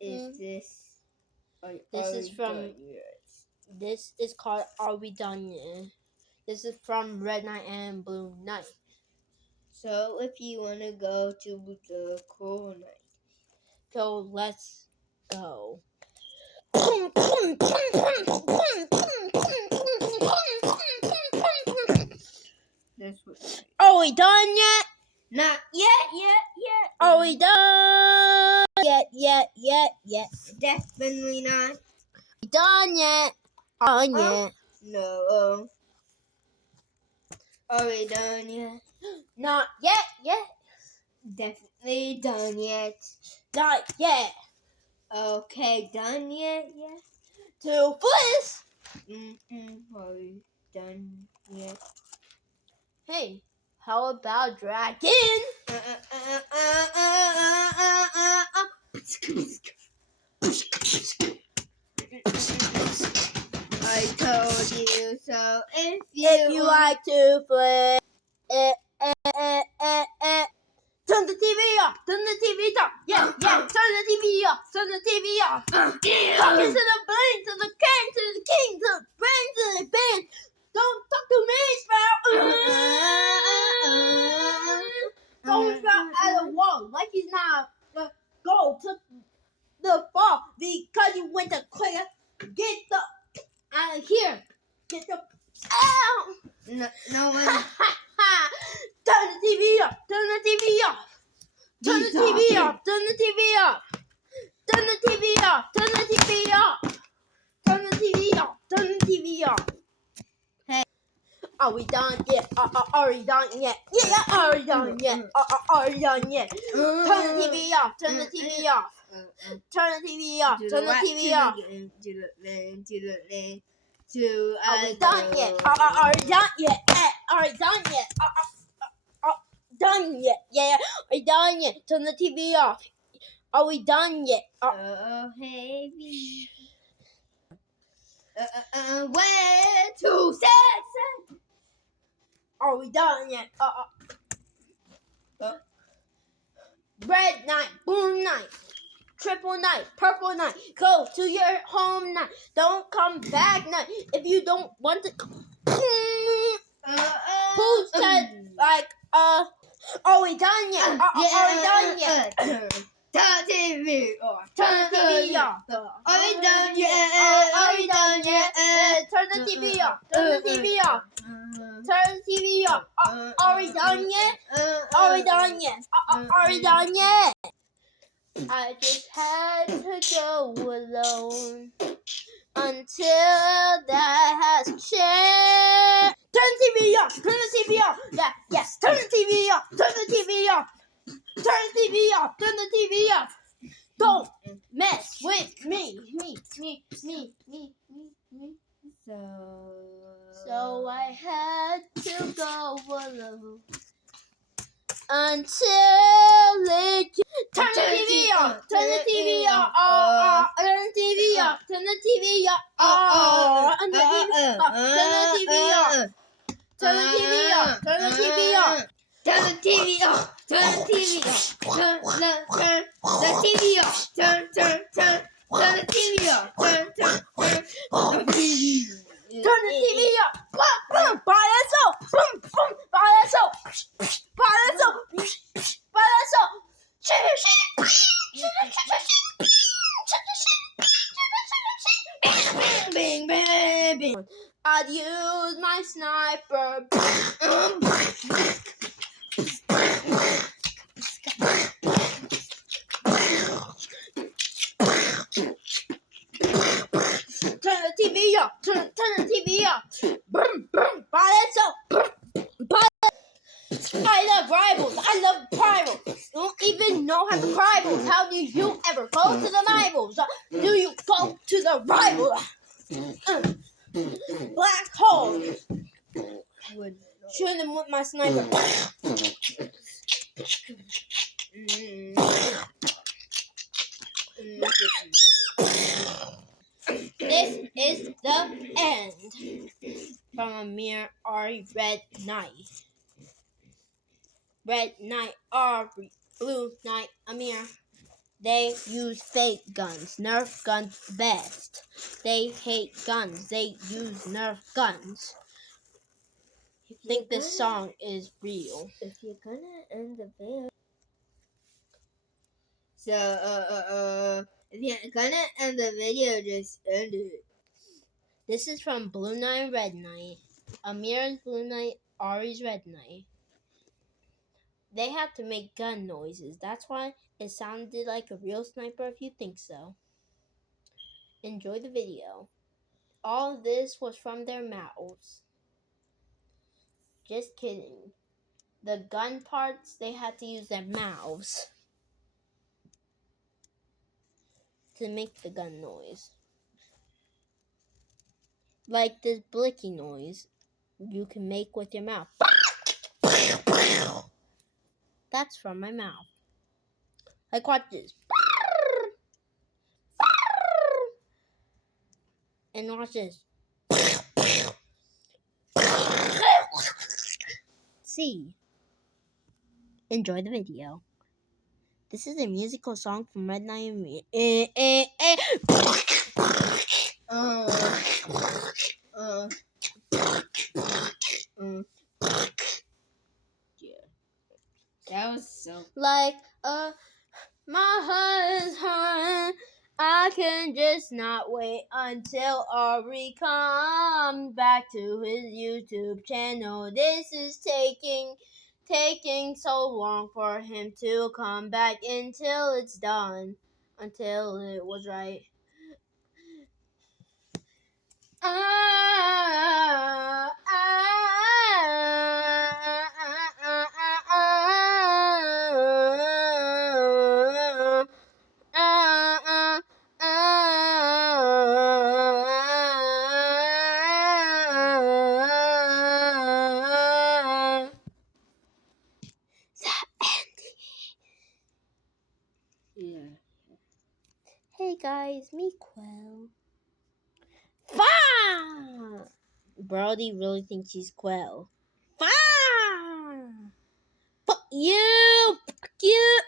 Is this? This is from. This is called Are We Done Yet? This is from Red Knight and Blue Knight. So if you want to go to the cool night, so let's go. That's what. Are we done yet? Not yet. Are we done? Yet. Definitely not. Done yet? Yet? No. Are we done yet? Not yet. Definitely done yet. Not yet. Okay, done yet? To Bliss. Are we done yet? Hey, how about Dragon? I told you so. If you like to play, turn the TV off. Turn the TV off. Yeah. Turn the TV off. Turn the TV off. Talking to the brain, to the king, to the king, to the brain, to the band. Don't talk to me, Sprout. Don't Sprout at the wall like he's not the goal to the ball because you went to clear. Get the out of here. Get the out. No one. Turn the TV off. Turn the TV off. Turn the TV off. Turn the TV off. Turn the TV off. Turn the TV off. Turn the TV off. Turn the TV off. Hey. Are we done yet? Are we done yet? Yeah, are we done yet? Are we done yet? Turn the TV off. Turn the TV off. Turn the TV off. Turn the TV off. Are we done yet? Are we done yet? Are we done yet? Done yet? Yeah. Are we done yet? Turn the TV off. Are we done yet? Oh, heavy. Where to set? Are we done yet? Red Knight, Blue Knight, Triple Knight, Purple Knight. Go to your home night. Don't come back night. If you don't want to. Who said like Are we done yet? Are we done yet? Turn the TV off. Turn the TV off. Are we done yet? Are we done yet? Turn the TV off. Turn the TV off. Turn the TV off. Are we done yet? Are we done yet? Are we done yet? I just had to go alone until that has changed. Turn the TV off. Turn the TV off. Yes. Turn the TV off. Turn the TV off. Turn the TV off. Turn the TV off. Don't mess with me. So I had to go alone until it. Turn the TV off. Turn the TV off. Turn the TV off. Turn the TV off. Turn the TV off. Turn the TV off. Turn the TV off. Turn the TV off. Turn the TV off. Turn the TV off. Turn the TV off. Turn the TV off. By yourself. By yourself. Bing, bing, bing. I'd use my sniper. Turn the TV off. Turn the TV off. By yourself. I love rivals. I love rivals. You don't even know how to rivals. How do you ever go to the rivals? Do you go to the rival? Black hole. Shoot him with my sniper. This is the end. From Amir Ari Red Knight. Red Knight Ari Blue Knight, Amir. They use fake guns. Nerf guns best. They hate guns. They use Nerf guns. Think this song is real. If you're gonna end the video, so if you're gonna end the video, just end it. This is from Blue Knight, Red Knight. Amir's Blue Knight, Ari's Red Knight. They had to make gun noises. That's why it sounded like a real sniper if you think so. Enjoy the video. All of this was from their mouths. Just kidding. The gun parts, they had to use their mouths to make the gun noise. Like this blicky noise you can make with your mouth. That's from my mouth. Like watch this. And watch this. See. Enjoy the video. This is a musical song from Red Knight and me. Yeah. That was so. Like, my heart is hurt. I can just not wait until Ari comes back to his YouTube channel. This is taking so long for him to come back until it's done. Until it was right. Yeah. Hey guys, me Quell. Fah! Brody really thinks he's Quell. Fah! Fuck you! Fuck you!